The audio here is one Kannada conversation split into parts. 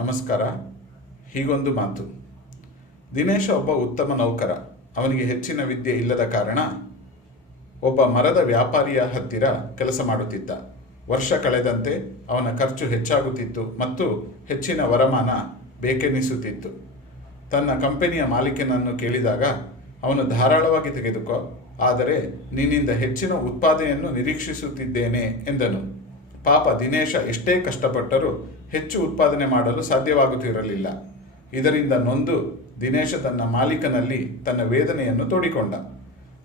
ನಮಸ್ಕಾರ, ಹೀಗೊಂದು ಮಾತು. ದಿನೇಶ ಒಬ್ಬ ಉತ್ತಮ ನೌಕರ. ಅವನಿಗೆ ಹೆಚ್ಚಿನ ವಿದ್ಯೆ ಇಲ್ಲದ ಕಾರಣ ಒಬ್ಬ ಮರದ ವ್ಯಾಪಾರಿಯ ಹತ್ತಿರ ಕೆಲಸ ಮಾಡುತ್ತಿದ್ದ. ವರ್ಷ ಕಳೆದಂತೆ ಅವನ ಖರ್ಚು ಹೆಚ್ಚಾಗುತ್ತಿತ್ತು ಮತ್ತು ಹೆಚ್ಚಿನ ವರಮಾನ ಬೇಕೆನಿಸುತ್ತಿತ್ತು. ತನ್ನ ಕಂಪನಿಯ ಮಾಲೀಕನನ್ನು ಕೇಳಿದಾಗ, ಅವನು ಧಾರಾಳವಾಗಿ ತೆಗೆದುಕೋ, ಆದರೆ ನಿನ್ನಿಂದ ಹೆಚ್ಚಿನ ಉತ್ಪಾದನೆಯನ್ನು ನಿರೀಕ್ಷಿಸುತ್ತಿದ್ದೇನೆ, ಎಂದನು. ಪಾಪ ದಿನೇಶ ಎಷ್ಟೇ ಕಷ್ಟಪಟ್ಟರೂ ಹೆಚ್ಚು ಉತ್ಪಾದನೆ ಮಾಡಲು ಸಾಧ್ಯವಾಗುತ್ತಿರಲಿಲ್ಲ. ಇದರಿಂದ ನೊಂದು ದಿನೇಶ ತನ್ನ ಮಾಲೀಕನಲ್ಲಿ ತನ್ನ ವೇದನೆಯನ್ನು ತೋಡಿಕೊಂಡ.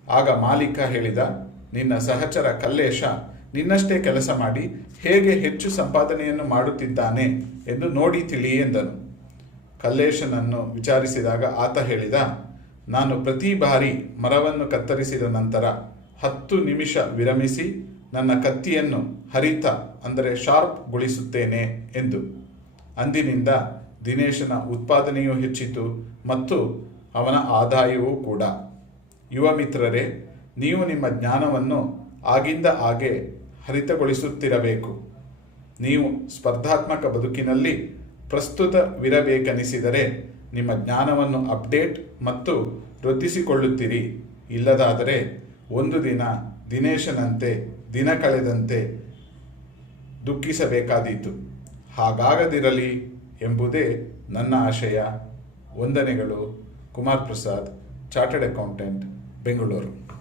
ಆಗ ಮಾಲೀಕ ಹೇಳಿದ, ನಿನ್ನ ಸಹಚರ ಕಲ್ಲೇಶ ನಿನ್ನಷ್ಟೇ ಕೆಲಸ ಮಾಡಿ ಹೇಗೆ ಹೆಚ್ಚು ಸಂಪಾದನೆಯನ್ನು ಮಾಡುತ್ತಿದ್ದಾನೆ ಎಂದು ನೋಡಿ ತಿಳಿ ಎಂದನು. ಕಲ್ಲೇಶನನ್ನು ವಿಚಾರಿಸಿದಾಗ ಆತ ಹೇಳಿದ, ನಾನು ಪ್ರತಿ ಬಾರಿ ಮರವನ್ನು ಕತ್ತರಿಸಿದ ನಂತರ ಹತ್ತು ನಿಮಿಷ ವಿರಮಿಸಿ ನನ್ನ ಕತ್ತಿಯನ್ನು ಹರಿತ ಅಂದರೆ ಶಾರ್ಪ್ಗೊಳಿಸುತ್ತೇನೆ ಎಂದು. ಅಂದಿನಿಂದ ದಿನೇಶನ ಉತ್ಪಾದನೆಯೂ ಹೆಚ್ಚಿತು ಮತ್ತು ಅವನ ಆದಾಯವೂ ಕೂಡ. ಯುವ ಮಿತ್ರರೇ, ನೀವು ನಿಮ್ಮ ಜ್ಞಾನವನ್ನು ಆಗಿಂದ ಹಾಗೆ ಹರಿತಗೊಳಿಸುತ್ತಿರಬೇಕು. ನೀವು ಸ್ಪರ್ಧಾತ್ಮಕ ಬದುಕಿನಲ್ಲಿ ಪ್ರಸ್ತುತವಿರಬೇಕೆನಿಸಿದರೆ ನಿಮ್ಮ ಜ್ಞಾನವನ್ನು ಅಪ್ಡೇಟ್ ಮತ್ತು ವೃದ್ಧಿಸಿಕೊಳ್ಳುತ್ತೀರಿ ಇಲ್ಲದಾದರೆ ಒಂದು ದಿನ ದಿನೇಶನಂತೆ ದಿನ ಕಳೆದಂತೆ ದುಃಖಿಸಬೇಕಾದೀತು. ಹಾಗಾಗದಿರಲಿ ಎಂಬುದೇ ನನ್ನ ಆಶಯ. ವಂದನೆಗಳು. Kumar Prasad chartered accountant Bengaluru.